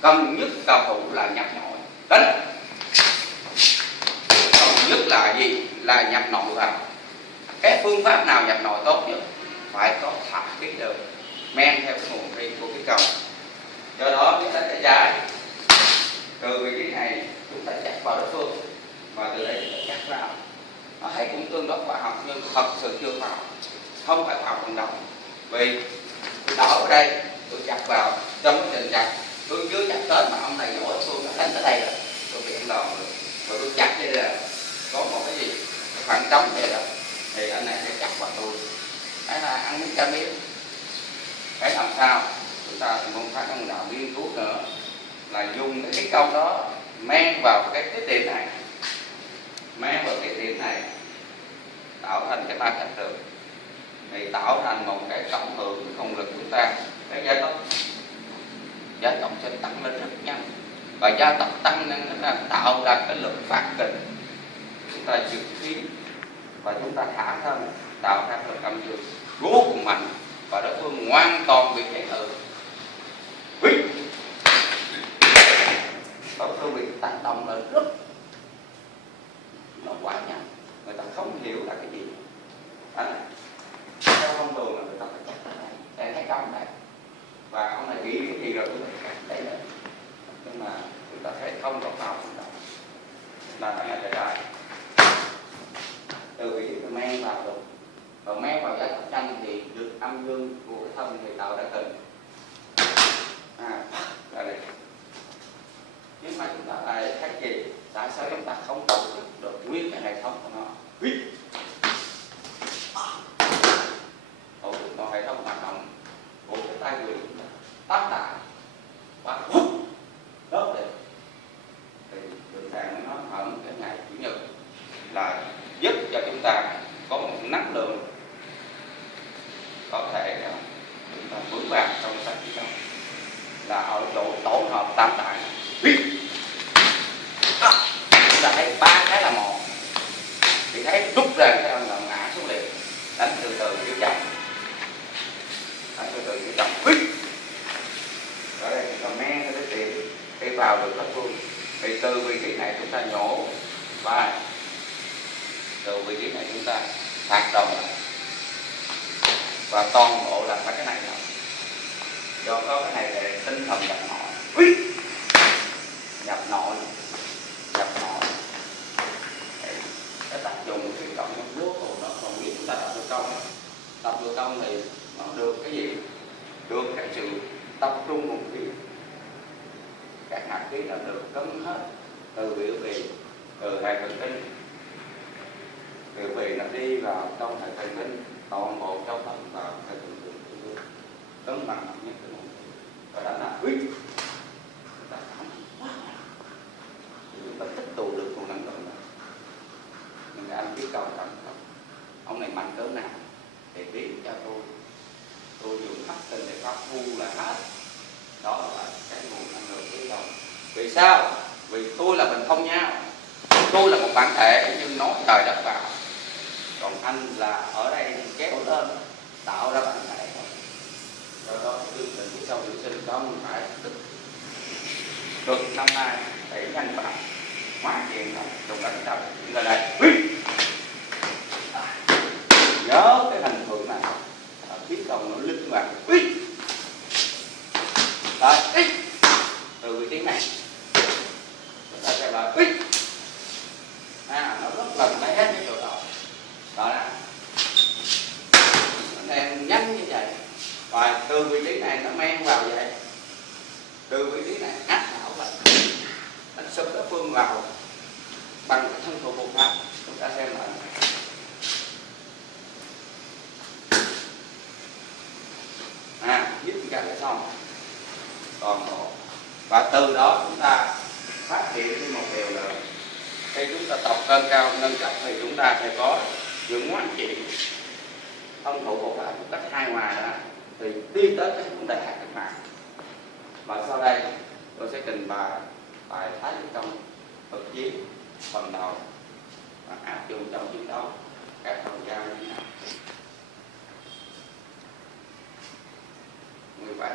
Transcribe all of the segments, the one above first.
cần nhất cao thủ là nhập nội. Đánh. Cần nhất là gì? Là nhập nội vào. Cái phương pháp nào nhập nội tốt nhất? Phải có thập ký đường men theo cái nguồn riêng của cái cầu. Do đó chúng ta sẽ trái từ vị trí này chúng ta chặt vào đối phương và từ đây chúng ta chặt vào. Nó thấy cũng tương đối khoa học nhưng thật sự chưa khoa học, không phải khoa học vận động. Vì tôi đỡ ở đây tôi chặt vào, trong quá trình chặt tôi chưa chặt tới mà ông này nổi tôi đã đánh tới đây rồi, tôi bị anh đòn rồi tôi chặt đây là có một cái gì cái khoảng trống này rồi thì anh này sẽ chặt vào tôi. Đấy là ăn miếng cam miếng. Cái làm sao chúng ta thì môn phái trong đạo nghiên cứu nữa là dùng cái công đó men vào cái điểm này, men vào cái điểm này tạo thành cái ba cạnh tường thì tạo thành một cái cộng hưởng cái công lực chúng ta, cái gia tốc sẽ tăng lên rất nhanh và gia tốc tăng nên nó là tạo ra cái lực phát kình chúng ta dự khí và chúng ta thả thân tạo ra lực âm dương vô cùng mạnh và đối phương hoàn toàn bị kháng cự. Đối phương bị tác động lên rất nó quá nhanh, người ta không hiểu là cái gì. Theo thông thường là người ta phải chắc này để thấy công này và ông này nghĩ cái gì rồi cũng phải đấy nữa, nhưng mà người ta thấy không có vào hành động là phải là trái từ vị trí men vào được, còn men vào giá thấp nhanh thì được âm dương của cái thân thì tạo ra kình là đây. Nhưng mà chúng ta lại thấy gì? Tại sao chúng ta không tổ chức được nguyên cái hệ thống của nó? Tổ chức một hệ thống hoạt động của cái tay người chúng ta tác đại và đốt đi thì được rằng nó hẳn cái ngày chủ nhật là giúp cho chúng ta có một năng lượng có thể chúng ta vững vàng trong sách kỹ năng là ở chỗ tổ hợp tam đại. Chúng ta thấy ba cái là một thì thấy rút ra cái ông là ngã xuống liền, đánh từ từ kiểu chậm, đánh từ từ kiểu chậm. Ở đây chúng ta men cái tiền khi vào được các phương thì từ vị trí này chúng ta nhổ vai, từ vị trí này chúng ta hoạt động và toàn bộ là phải cái này thôi. Do có cái này để tinh thần nhập nội, nhập nội cái tác dụng cái cộng nó vô cùng nó không biết chúng ta tập được công thì nó được cái gì, được cái sự tập trung một khí, các hạt khí là được cấm hết từ biểu bì, từ hệ thần kinh, biểu bì nó đi vào trong hệ thần kinh, toàn bộ trong phần vào hệ thần kinh cấm bằng nhất cái một và đã là huyết chúng ta tích tụ được nguồn năng lượng. Nhưng cái anh biết cầu rằng ông này mạnh cỡ nào thì biết cho tôi dùng khắp tình để phát thu là hết. Đó là cái nguồn năng lượng biết cầu. Vì sao? Vì tôi là mình không nhau, tôi là một bản thể nhưng nói trời đất vào, còn anh là ở đây kéo lên tạo ra bản thể thôi. Do đó chương trình của sau tuyển sinh không phải cực năm nay để nhanh bằng hoàn thiện rồi trong đánh đầu chúng ta đây nhớ cái hình tượng này biết công nó linh hoạt rồi từ vị trí này chúng ta sẽ là nó rất gần lấy hết cái chỗ đó nè anh em nhanh như vậy và từ vị trí này nó men vào vậy, từ vị trí này áp đảo vậy đánh sụp đối phương vào bằng cái thân thủ bộ pháp. Chúng ta xem lại giúp ra cái xong toàn bộ và từ đó chúng ta phát hiện thêm một điều nữa, khi chúng ta tập cân cao nâng cấp thì chúng ta sẽ có những quán trị thân thủ bộ pháp một cách hài hòa đó thì đi tới cái vấn đề hạt cách mạng. Và sau đây tôi sẽ trình bày bài Thái Cực Công thực chiến phần đầu và áp dụng trong chiến đấu các phần giao như thế nào. Như vậy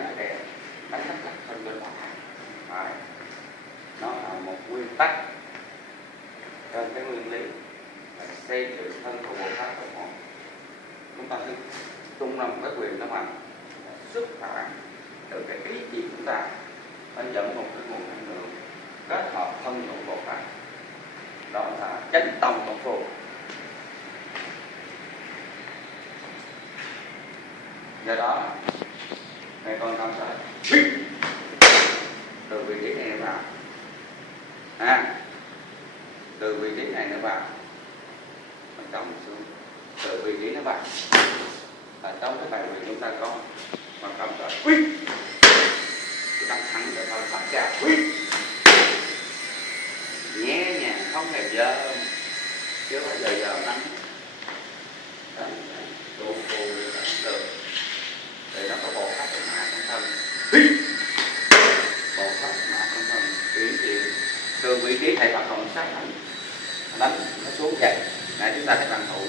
đánh cái đèn, đánh lắc lắc thân bên phải. Nó là một nguyên tắc trên cái nguyên lý là xây dựng thân của bộ pháp của họ. Chúng ta cứ tung ra một cái quyền nó mạnh xuất phát từ cái ý chí chúng ta, nó dẫn một cái nguồn năng lượng kết hợp thân của bộ pháp, đó là chánh tông công phu. Do đó mẹ con không sợ từ vị trí này vào, từ vị trí này nó vào, nó cầm xuống từ vị trí nó vào. Ở trong cái bài quyền chúng ta có mà cầm rồi đánh thẳng cho thôi phát ra nhẹ nhàng không hề dơ, chứ bao giờ đánh đủ được để nó có bộ pháp mã trong thân, bộ pháp mã trong thân chuyển chuyển từ vị trí thầy bắt đầu sát đánh nó xuống vậy. Nãy chúng ta thấy bằng thủ,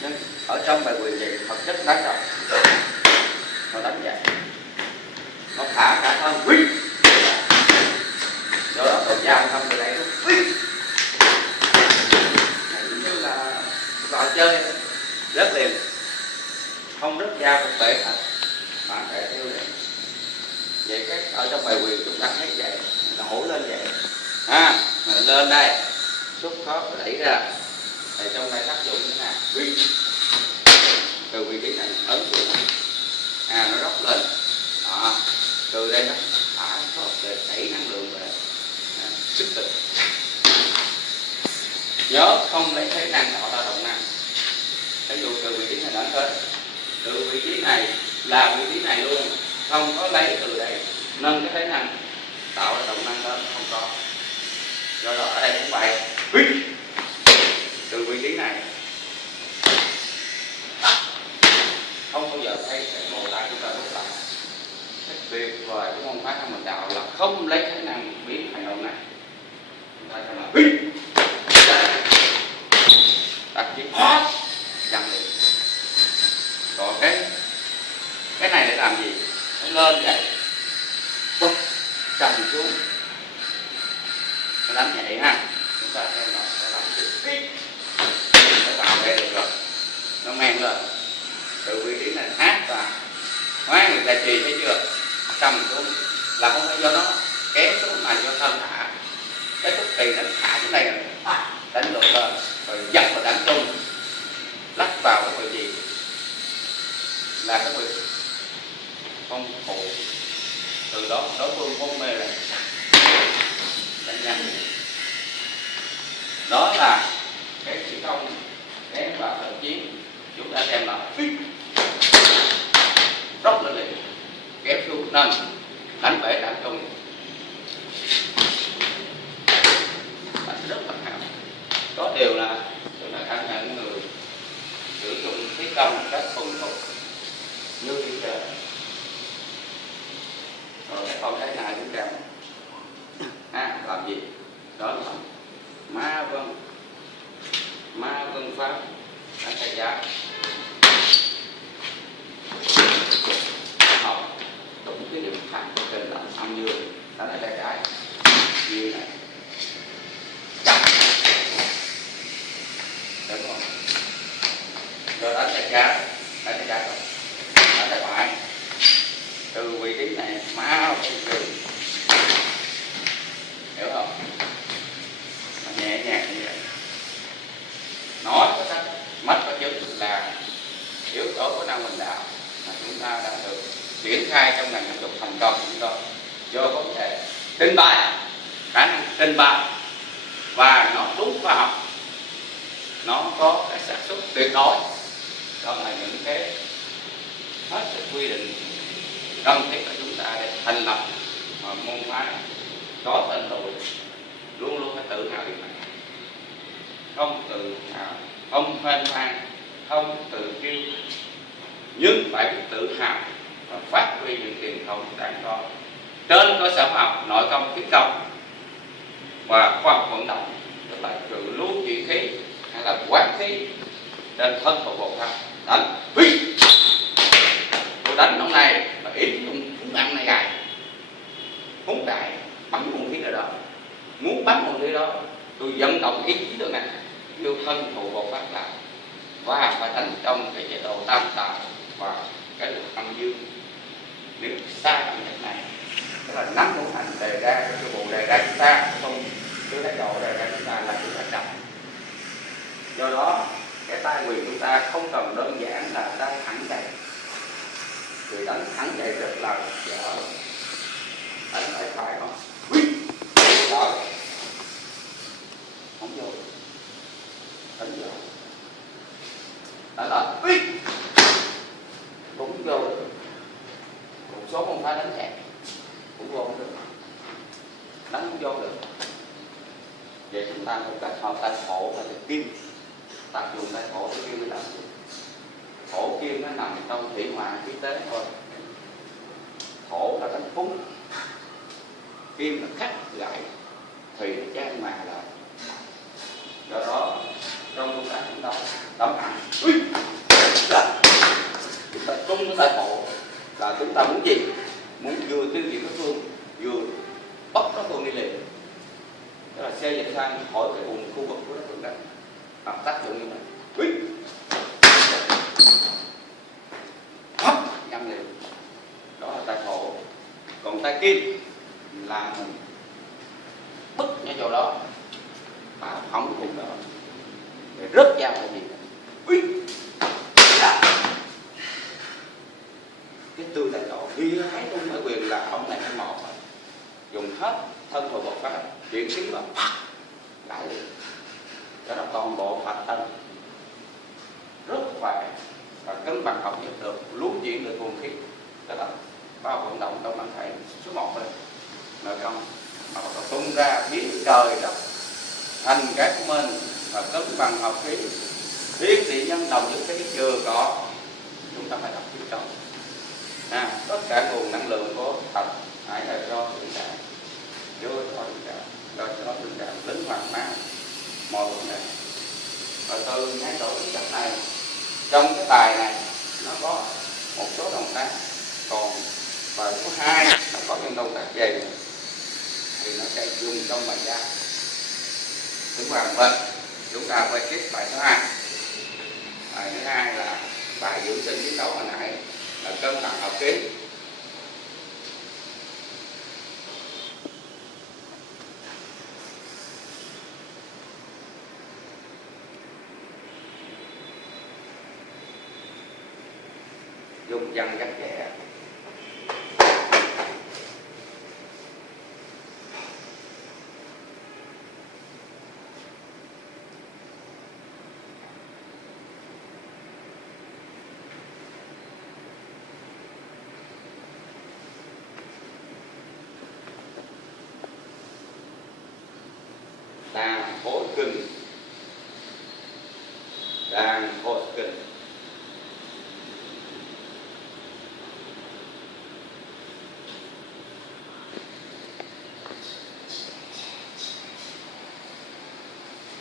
nhưng ở trong bài quyền vậy thực chất đánh rồi nó đánh vậy, nó thả cả thân do đó tôi giao thân từ đây như là trò chơi rất liền, không rất dao cũng bể thật mà phải theo đấy. Vậy cái ở trong bài quyền chúng ta thấy vậy, nổ lên vậy, lên đây xúc khớp đẩy ra, thì trong đây tác dụng thế nào? Từ vị trí này ấn xuống nó róc lên, từ đây nó thả khớp để đẩy năng lượng về, sức tịch. Nhớ không lấy thế năng tạo ra động năng. Ví dụ từ vị trí này đến tới, từ vị trí này là vị trí này luôn, không có lấy từ đây nâng cái thế năng tạo ra động năng lên, không có. Do đó ở đây cũng vậy, từ vị trí này không bao giờ thấy cái ngồi lại chúng ta rút lại. Cái tuyệt vời của môn phái Thanh Minh Đạo là không lấy thế năng biến hành động này. Chúng ta cho là đặt chiếc chặn được. Còn cái này để làm gì? Nó lên vậy, bốc trầm xuống, nó đánh vậy ha. Chúng ta xem nó làm gì? Nó vào đây được rồi, nó men lên từ vị trí này áp vào, người ta trì thấy chưa? Trầm xuống là không phải do nó kéo xuống mà do thân thả. Cái tức kỳ nó thả xuống đây rồi, đánh ngược lên rồi dập vào đánh tung, lắc vào cái vị trí là cái vị không phụ. Từ đó đối phương hôn mê lại đánh nhanh. Đó là cái chỉ công ném vào trận chiến. Chúng ta xem là rốc lên liền, kéo xuống nâng, đánh bể đánh tung, đánh rất là hảo. Có điều là chúng ta cảm nhận người sử dụng khí công một cách thuần thục như đi trời. Rồi cái con thấy này cũng kèm làm gì? Đó là ma vân pháp đánh thầy giá học đúng cái điểm thẳng trên là âm dương, đó là tay trái như này chặt, đúng không? Rồi đánh tay trái rồi đánh tay phải từ vị trí này má vân dương, hiểu không? Nhẹ nhàng như vậy. Nói có sách mất có chứng là yếu tố của năng Minh Đạo mà chúng ta đã được triển khai trong ngành giáo dục thành công chúng tôi do có thể trình bày, khả năng trình bày và nó đúng khoa học, nó có cái xác suất tuyệt đối. Đó là những cái hết sức quy định cần thiết của chúng ta để thành lập môn phái có tên tuổi, luôn luôn phải tự hào điều này, không tự hào, không hoan hoang, không tự kiêu, nhưng phải biết tự hào và phát huy những truyền thống đáng có trên cơ sở học nội công khí công và khoa học vận động, tức là trừ lưu chuyển khí hay là quán khí trên thân của bộ pháp. Đánh tôi đánh hôm nay mà ít cũng ăn vận động ý chí được này, yêu thân thụ Bồ Pháp đạo và phải thành trong cái chế độ tam tạng và cái luật âm dương. Nếu sai bằng cách này, tức là nắm ngũ hành đề ra cái bộ đề ra chúng ta không cứ thái độ đề ra chúng ta là chúng ta chậm. Do đó cái tai quyền chúng ta không cần đơn giản là đang thẳng dậy, vì đánh thẳng dậy rất là dở, đánh phải phải không đó không vô đánh vô đánh là cũng vô được, một số không phải đánh hẹp cũng vô không được, đánh không vô được. Vậy chúng ta không cách hợp tay khổ và tay kim, tác dụng tay khổ với kim mới làm gì? Khổ kim nó nằm trong thủy hòa khí tế thôi. Khổ là đánh phúng, kim là khắc gãi, thủy là trang mà lại. Do đó trong công tác chúng ta đấm thẳng, chúng ta tung cái tay khổ là chúng ta muốn gì? Muốn vừa tiêu diệt đối phương, vừa bắt đối phương đi liền. Đó là xe dịch sang khỏi cái vùng khu vực của đối phương đánh, hoặc tác dụng như vậy. Hấp nhắm liền, đó là tay khổ. Còn tay kim là mình bức ở chỗ đó, bảo hỏng vùng đó, để rớt dao là gì? Cái tư tay khổ đi thấy tung ở quyền là ông này hay một dùng hết thân thụ Bồ Pháp chuyển khí vào lại liền, cho nó toàn bộ Phật thân rất khỏe và cân bằng học nhất được, luống chuyển được nguồn khí, đó là bao vận động trong bản thể số 1 rồi nội công, mà nó tung ra biến trời đất thành cái của mình và cân bằng học khí, thiên địa nhân đồng những cái chưa có, chúng ta phải tập trung trong tất cả nguồn năng lượng của Phật hãy là do thượng đẳng, do thượng đẳng, do thượng đẳng linh hoạt máu mọi vấn đề. Và từ ngay chỗ tính chất này, trong cái bài này nó có một số động tác, còn bài số 2 nó có những động tác gì thì nó sẽ dùng trong bài gia. Đúng rồi, vâng, chúng ta quay tiếp bài số 2. Bài thứ 2 là bài dưỡng sinh chiến đấu hồi nãy là cân bằng hợp khí. Dùng dân gắt ghẻ, đàn khối kinh, đàn khối kinh.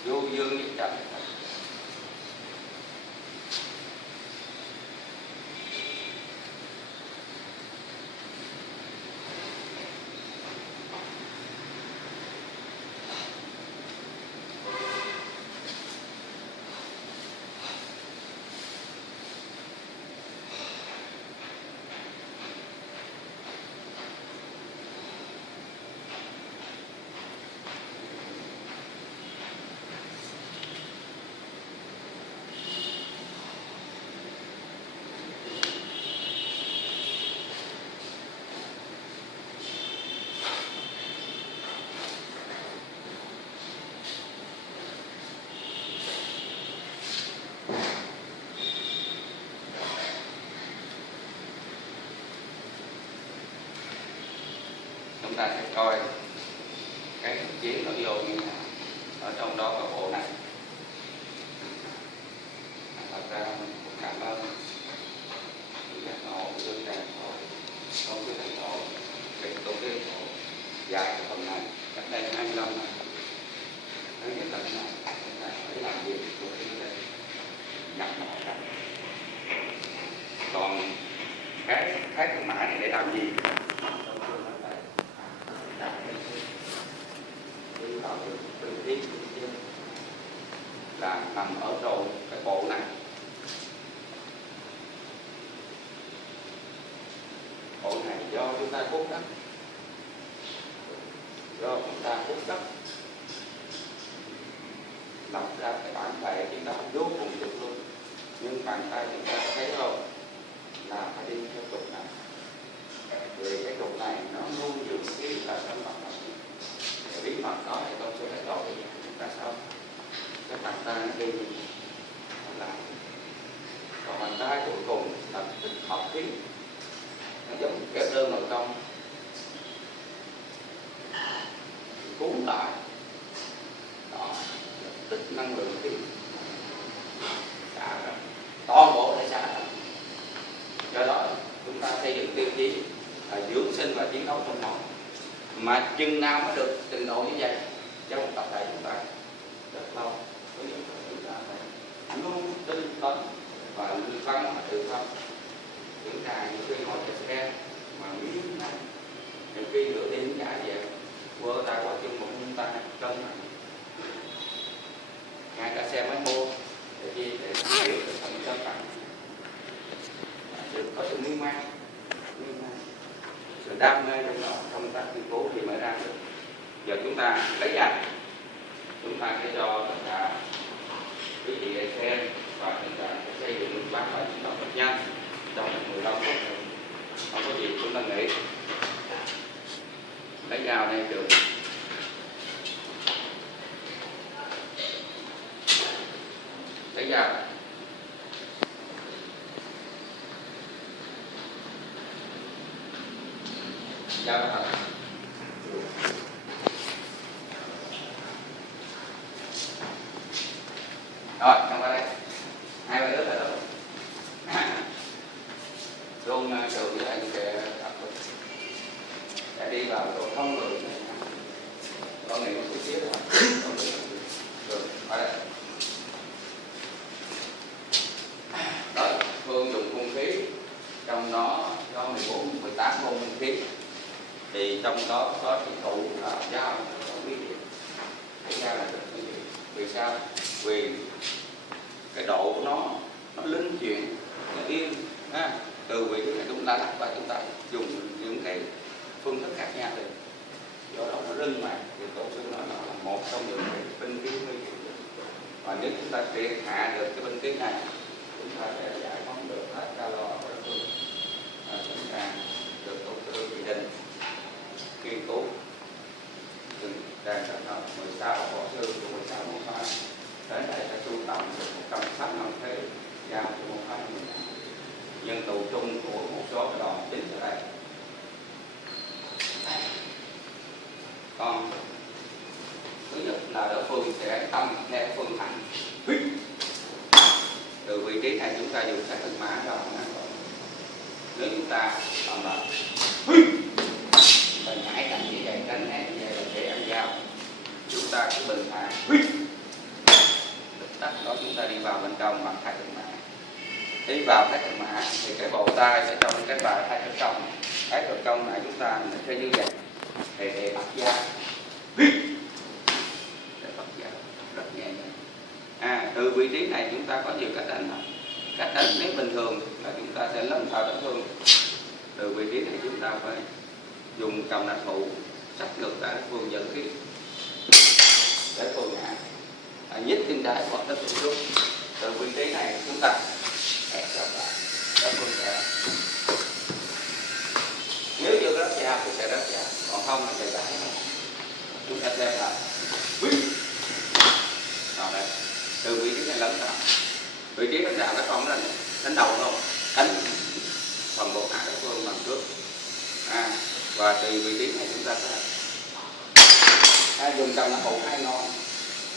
Vô dương nhất trần, chúng ta sẽ coi cái chiến nó vô như nào. Ở trong đó có bộ này. Thật ra mình cũng cảm ơn các hộ tương đàn hộ, không cái thầy hộ, cái tổ chức hộ dạy cái phần này cách đây 25 năm. Tới những lần này chúng ta phải làm việc của cái nhập họ ra. Còn cái thương mại này để làm gì? Tự tiết nằm ở đầu cái bộ này. Bộ này do chúng ta hút đất, lập ra cái bản bệ chúng ta vô cùng trực luôn. Nhưng bàn tay chúng ta thấy không, là phải đi theo trục này. Vì cái trục này nó luôn giữ cái là thân mặt này. Để bí mật đó thì tôi sẽ lấy đồ để chúng ta sao cái bàn tay nó đi là, còn bàn tay cuối cùng là tích hợp khí, nó giống kẹp đơn nội công cuốn lại đó, tích năng lượng khí xả ra toàn bộ để xả ra. Do đó chúng ta xây dựng tiêu chí là dưỡng sinh và chiến đấu trong máu, mà chừng nào mới được trình độ như vậy trong một tập thể chúng ta rất lâu. Ví dụ chúng ta phải luôn tinh tấn và văn mà tự thân. Chúng ta những khi ngồi trên xe mà miếng này, những khi nửa đêm cả về vơ tay qua chân một ta cân này, ngay cả xe máy mua để chi để hiểu được phần cân nặng, có sự miên man, sự đam mê trong đó, trong tác nghiên cứu thì mới ra được. Giờ chúng ta lấy ra, chúng ta sẽ cho tất cả quý vị xem và chúng ta sẽ xây dựng bác bài chuyển động rất nhanh trong 15 phút. Không có gì chúng ta nghĩ lấy dao này được. Lấy dao dao nó thật. Rồi, xong qua đây. Hai bài ướt rồi đó. Luôn trường với lại cái tập để đi vào độ thông lượng này. Con này một chút xíu rồi. Được, ở đây. Đó, Phương dùng hung khí, trong đó có 14, 18 môn hung khí. Thì trong đó có chỉ tụ là dao, không biết gì. Cái dao là rất quý vị. Vì sao? Vì cái độ của nó linh chuyển, nó yên. Từ vị trí này chúng ta lắp và chúng ta dùng những cái phương thức khác nhau được. Do đó nó linh mà thì tổ sư nó là một trong những cái binh khí nguy hiểm. Và nếu chúng ta triệt hạ được cái binh khí này, chúng ta sẽ giải phóng được hết calo ở đối phương. Chúng ta được tổ sư chỉ định nghiên cứu đang trở thành 16 võ sư của 16 môn phái đến đây sẽ sưu tầm được 165 thế giao của môn phái mình. Nhưng tụ chung của một số cái đòn chính ở đây. Còn thứ nhất là đối phương sẽ tâm theo phương thẳng. Từ vị trí này chúng ta dùng các thân mã cho nếu chúng ta làm là nhảy đánh như vậy, đánh né như vậy là dễ ăn dao. Chúng ta cứ bình thản tắt đó, chúng ta đi vào bên trong bằng hai thân mã. Đi vào thái cực mã thì cái bộ tay sẽ trong cái bài thái cực công. Thái cực công này chúng ta sẽ như vậy để bắt da, để bắt da rất nhẹ nhàng. Từ vị trí này chúng ta có nhiều cách đánh. Cách đánh nếu bình thường là chúng ta sẽ lâm vào đánh thương. Từ vị trí này chúng ta phải dùng cầm đạch thủ sách ngược ra để phương dẫn khí để phương ngã, nhích chân trái hoặc đất xuống. Từ vị trí này chúng ta ép ra lại đất phương sẽ, nếu như rất dao thì sẽ rất dao, còn không thì sẽ gãy. Chúng ta xem lại rồi đây, từ vị trí này lấn ra, vị trí đánh đạo nó không đánh đầu không, đánh phần bộ hạ đối phương bằng trước. Và từ vị trí này chúng ta sẽ dùng cầm là hụ hai ngón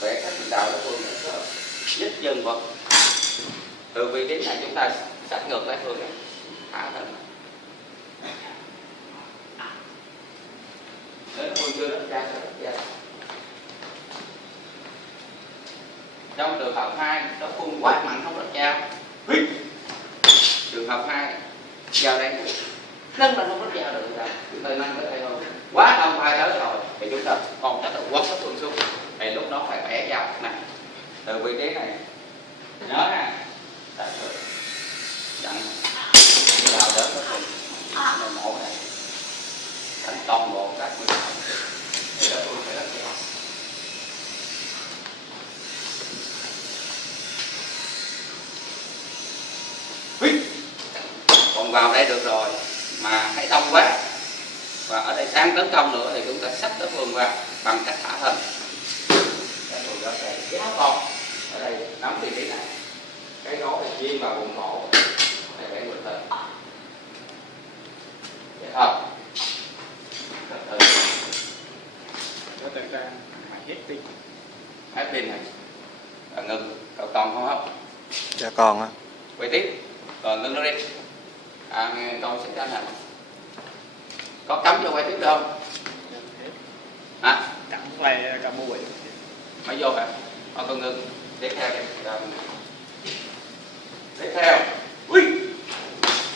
vẽ các đạo đối phương để nhích chân vật. Từ vị trí này chúng ta sát ngược lại phương này, thả thân. Nếu phương chưa rất ra sẽ rất ra. Trong trường hợp 2, đối phương quá mạnh không rất dao. Trường hợp 2, vào đây nâng lên không rất dao được rồi. Chúng ta nâng tới đây thôi. Quá đông hai tới rồi thì chúng ta còn chắc là quất cái phương xuống. Thì lúc đó phải bẻ dao này. từ vị trí này nhớ ha, đặt rồi dặn vào đỡ cái phần này mổ này thành toàn bộ các nguyên liệu thì đỡ phương phải rất dễ. Còn vào đây được rồi mà thấy đông quá và ở đây sang tấn công nữa thì chúng ta sắp đối phương vào bằng cách thả thân. Cái phần đó này kéo con ở đây nắm vị trí này, cái gối này chiên vào vùng cổ để vẽ ngược lên, vậy thôi. Từ từ có tên ra hết pin này ngừng cậu còn không hấp. Dạ còn á. Quay tiếp rồi ngưng nó đi. Con sẽ trả hình có cấm cho quay tiếp được không? Hả? cắm play cả mũi Mới vô hả? Con ngưng tiếp theo đi. Tiếp theo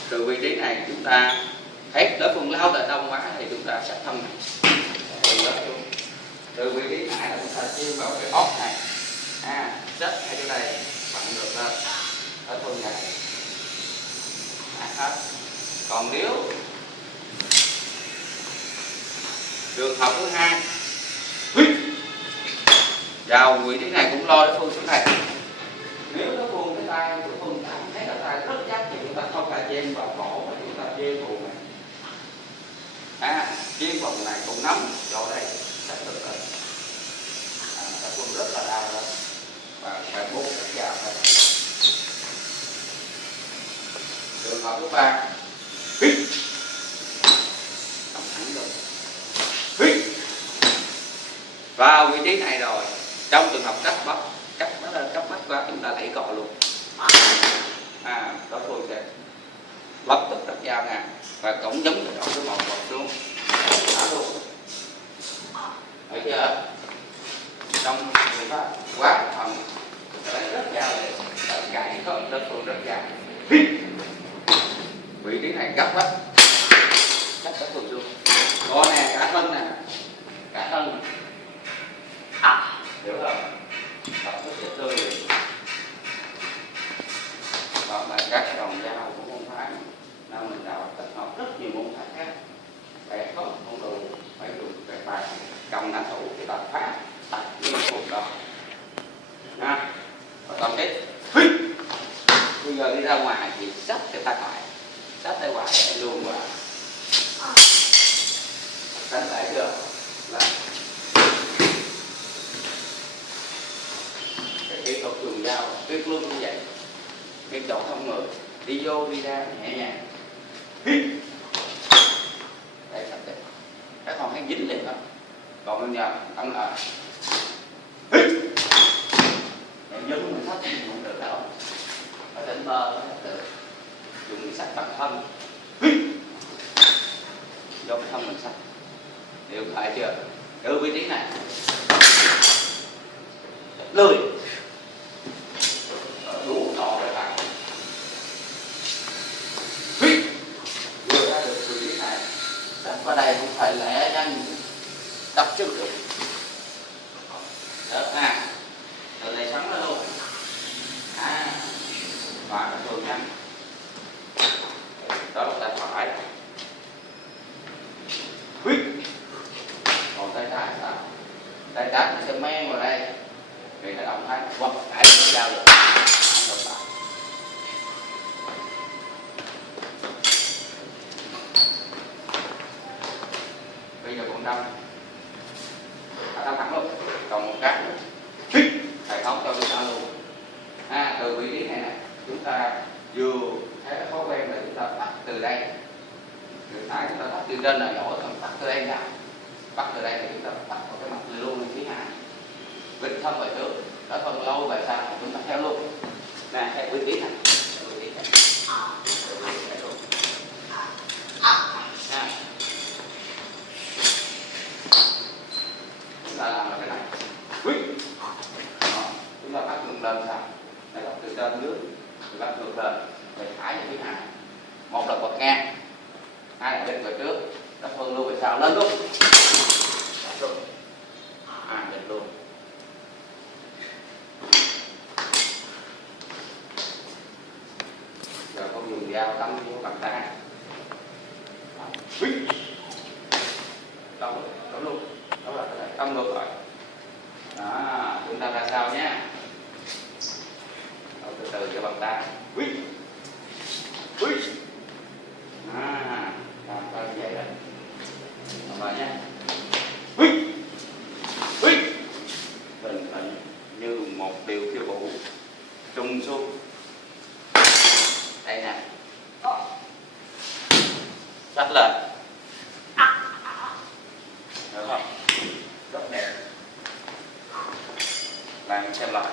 từ vị trí này chúng ta thấy đối phương lao tại đông quá thì chúng ta sẽ thân này từ vị trí này là chúng ta chiên vào cái ốc này, chết ngay chỗ đây vặn ngược lên ở phương này hết. Còn nếu trường hợp thứ hai vào vị trí này cũng lo đối phương xuống này, nếu đối phương cái tay của phương cảm thấy là tay rất chắc thì chúng ta không phải chêm vào cổ mà chúng ta chêm vùng này, chêm vùng này cũng nắm chỗ đây sắp được rồi, đối phương rất là đau rồi và phải bút rất vào thôi. Trường hợp thứ ba cầm thẳng luôn vào vị trí này rồi, trong trường hợp cấp bách quá chúng ta đẩy cọ luôn, đối phương sẽ lập tức đặt dao nè và cũng giống như cái một xuống thả luôn, thấy chưa? Trong trường pháp quá phần lấy rất dao để cãi con đối phương rất dao. Vị trí này gấp quá cắt đối phương xuống, đó nè cả thân hiểu không? Tập rất chết tươi hoặc là các đồng dao của môn phái nào mình đào tích hợp rất nhiều môn phái khác, bẻ không đủ phải dùng cái bài cầm nã thủ cái tập phá tập những cuộc đó và tập kết. Bây giờ đi ra ngoài thì sắp cái tay phải luôn và đánh lại chưa là cái kỹ thuật dùng dao tuyệt luôn như vậy, cái chỗ không người đi vô đi ra nhẹ nhàng. Đây sắp đây cái con hay dính liền không, còn bây giờ ông là em giống mình thắt không được đâu, ở trên bờ được dùng cái sắt bằng thân do cái thân mình sắt đều phải chưa từ vị trí này lười đủ to để bạn vừa ra được vị trí này đặt vào đây cũng phải lẻ nhanh tập trung được được từ đây sắn ra luôn và cái thường nhanh đó là tay phải. Còn tay trái sao? Tay trái nó sẽ men vào đây vì nó động thái quật đẩy nó dao được. Bây giờ còn đâm thẳng luôn, còn một cái nữa hệ thống cho chúng ta luôn. Từ vị trí này nè chúng ta vừa thấy thói quen là chúng ta bắt từ đây, từ phải chúng ta bắt từ trên là nhỏ, còn bắt từ đây ra, bắt từ đây thì chúng ta bắt vào cái mặt này luôn lên phía hạ, vịt thân về trước, đã phân lâu về sau chúng ta theo luôn nè, theo vị trí này, chúng ta làm là cái này, chúng ta bắt ngược lên sao, này bắt từ trên dưới, bắt ngược lên, rồi thả về phía hạ, một là bật ngang, hai là lên về trước, nó phân luôn về sau lên luôn, định luôn. Đóng luôn. Đóng luôn rồi. Đó, chúng ta ra sao nhé. Từ từ cho bằng tay. Ui. Làm sao như vậy đó. Làm vào nhé. Bình tĩnh như một điều khiêu vũ trung xuống. Đây nè. Sách lên. Được không? Rất đẹp. Làm xem lại.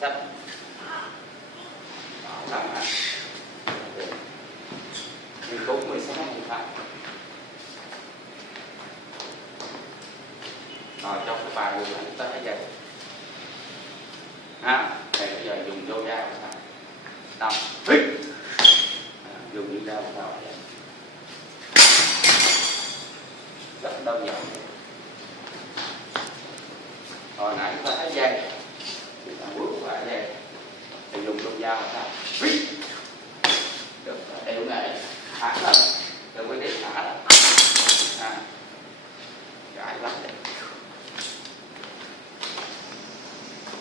Sách. Làm hả? Nghiên cứu 16 môn pháp. Rồi trong cái bài buồn chúng ta thấy vậy. Thì bây giờ dùng vô dao đâm. Dùng như dao vào vậy. Rất đơn giản. Hồi nãy chúng ta thấy dây. Chúng ta bước qua dây. Thì dùng vô dao là sao? Được, đều này thả lên, đừng có đi thả lên, gãi lắm đấy,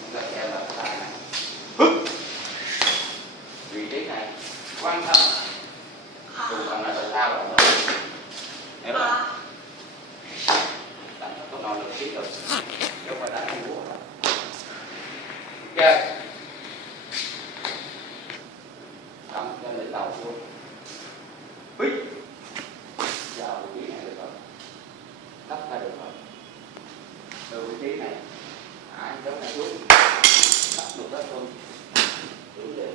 chúng ta xem là tay này, vị trí này quan trọng, dù còn là sao cũng được, hiểu không? Đánh có non lực khí được, chứ không phải đánh không buồn. Ok. Cầm lên đỉnh đầu xuống. Vào vị trí này được rồi. Tắt ra được rồi. Từ vị trí này. Chống này xuống. Tắt được hết luôn. Đúng vậy.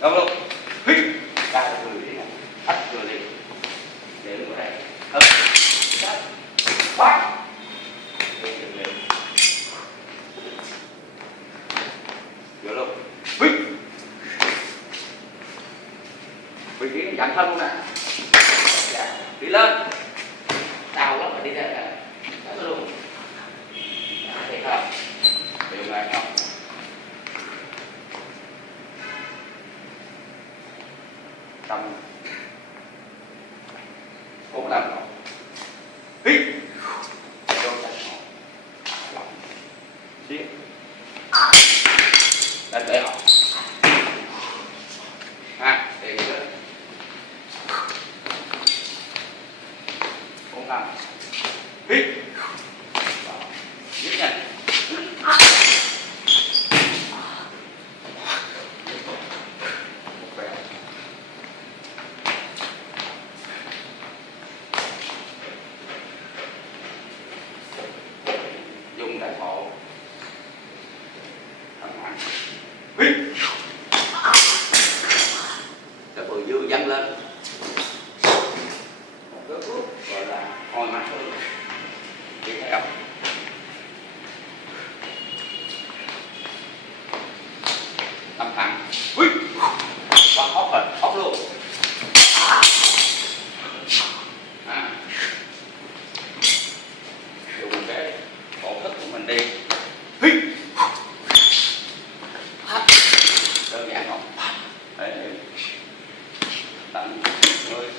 Đúng luôn. Ra được từ vị trí này. Tắt vừa liền. Để vào đây. Tắt. Bắt. Vừa luôn. Vị trí này chặn thân luôn nè. Đi lên. Đau lắm mà đi ra nè. Đó luôn. Thấy không? Điều này không? Cầm. Cũng làm rồi. Hít. Vô chặt một. Lòng. Xiết. Đánh để học. Để đi lên. 4 năm. Hít. Nhích nhanh. Dùng đại hộ. Hít. Cái bờ dư dâng lên. Một cái bước gọi là hồi mặt luôn. Tiếp theo. Tâm thẳng. Hít. Và hóc rồi, hóc luôn. Dùng cái cổ thức của mình đi. Hít. Đơn giản không? Đấy. Tặng người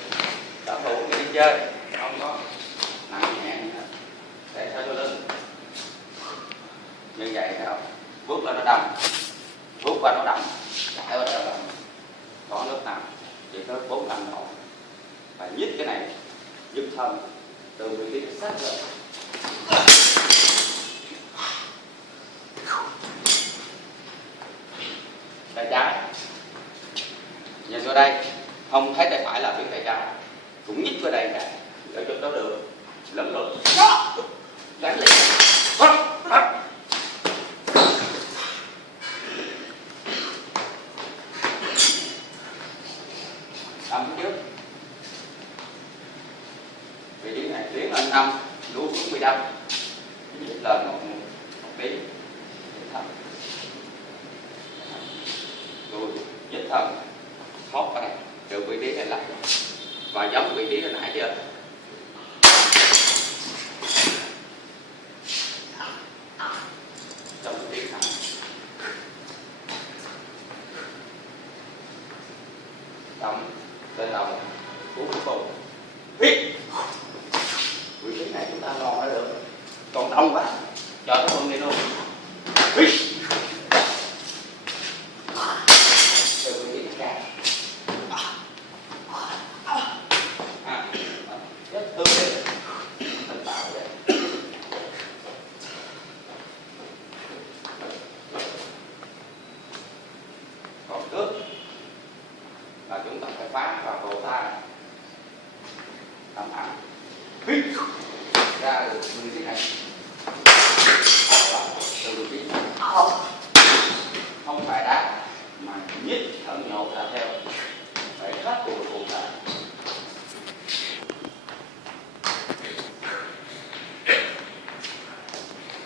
đã thủ đi chơi, không có nặng nhẹ nữa. Để sao cho lưng. Như vậy thấy không? Bước lên nó đầm, bước qua nó đầm, chạy qua nó đầm. Có nước nào chỉ tới 4-5 độ. Và nhích cái này giúp thân từ vị trí sát rồi. Tay trái nhìn vào đây, không thấy tay phải là phía tay trái, cũng nhích vào đây nè, để cho nó được lẫn lộn, đánh liền, đâm trước, vị trí này tiến lên 5, lùi xuống 15, nhích lên một tí, lùi, nhích thân, thoát vào đây, được vị trí này lại, và giống vị trí hồi nãy chưa? Trong vị trí Đâm lên đầu cuối cùng hít. Vị trí này chúng ta ngon đã được, còn đông quá cho nó hơn đi luôn. Hít. Từ vị trí ra rất thương đi thành tạo vậy. Còn trước là chúng ta phải phá vào cổ tay tầm thẳng hít ra được vị trí này. Từ vị trí này không phải đá mà nhích thận nhột ra theo, phải hết cuộc cuộc ra.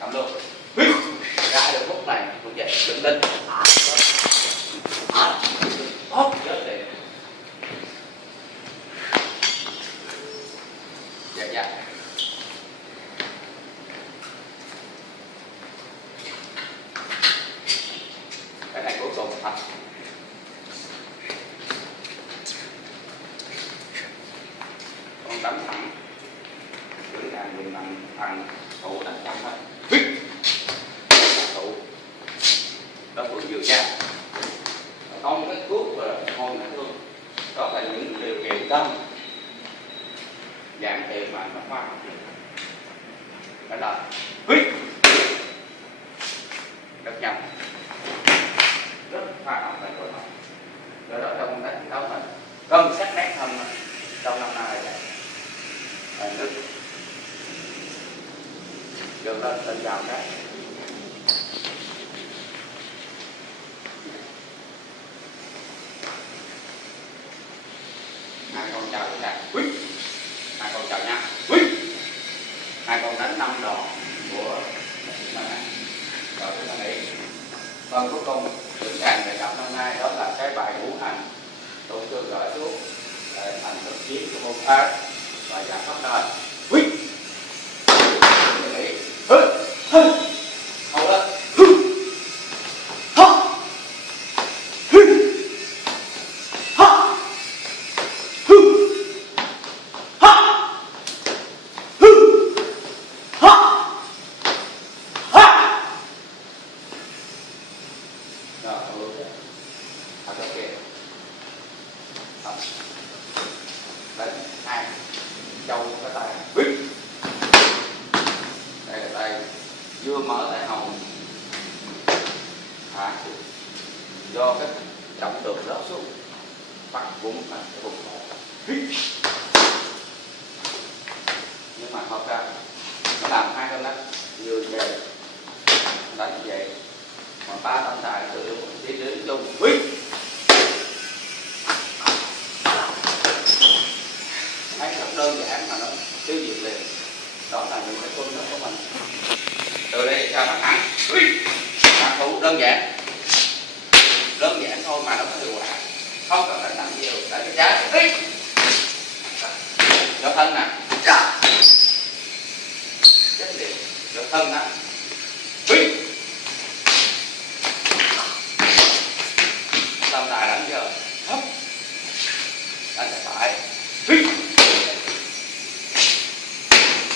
Cầm luôn ra được lúc này cũng vậy, đừng tin hốt chết liền. Dạ dạ. Cái này cuối cùng thật. Con đánh thẳng đứng càng dùng thằng thủ đánh chậm thôi. Thủ đó cũng vừa nha. Không cái thuốc và hôi nặng thương, đó là những điều kiện tâm giảm thiểu mà nó khoa học. Cái đó rất nhanh, rất khoa học và rồi học. Do đó trong công tác chiến đấu mình cần sắc nét hơn trong năm nay này. Nước đường lên tên vào cái hai con chào chúng ta, hai con chào nha, hai con đánh 5 đòn của rồi chúng ta nghĩ. Phần cuối cùng chúng ta đề cập hôm nay đó là cái bài ngũ hành tổn thương gỡ xuống để thành thực chiến của môn A và giảm phát đời. Hầu lên. Lên hai châu cái tay đây là tay vừa mở tay hồng do cái trọng lượng rớt xuống bằng vùng thành cái vùng cổ. Nhưng mà thật ra nó làm hai con đánh vừa về đánh về mà ba tâm tài tự đi đến chung thấy rất đơn giản mà nó tiêu diệt liền. Đó là những cái phương thức của mình. Từ đây cho nó thẳng phản thủ đơn giản thôi mà nó có hiệu quả, không cần đánh nặng nhiều. Đánh cái trái cho thân nè, chết liền cho thân nè, tâm tài đánh giờ hấp đánh cái phải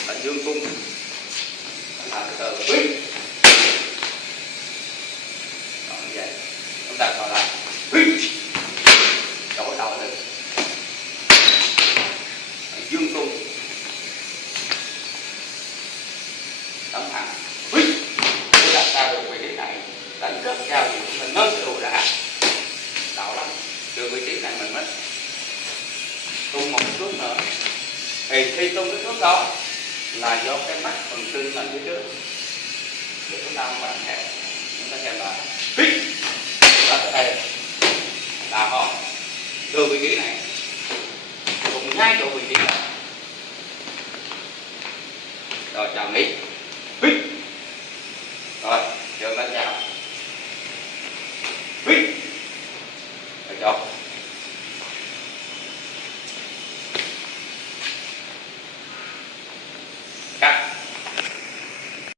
đánh dương cung làm từ như vậy chúng ta gọi là đổi đầu lên dương cung tấm thẳng chúng ta ra được vị trí này đánh rất cao thì mình mới sẽ ưu đã đạo lắm. Từ vị trí này mình mới tung một chút nữa, thì khi tung cái trước đó là do cái mắt phần xương ở phía trước để chúng ta không bạn theo. Chúng ta xem là đó cái đây là không từ vị trí này cùng ngay chỗ vị trí này rồi chào nghỉ.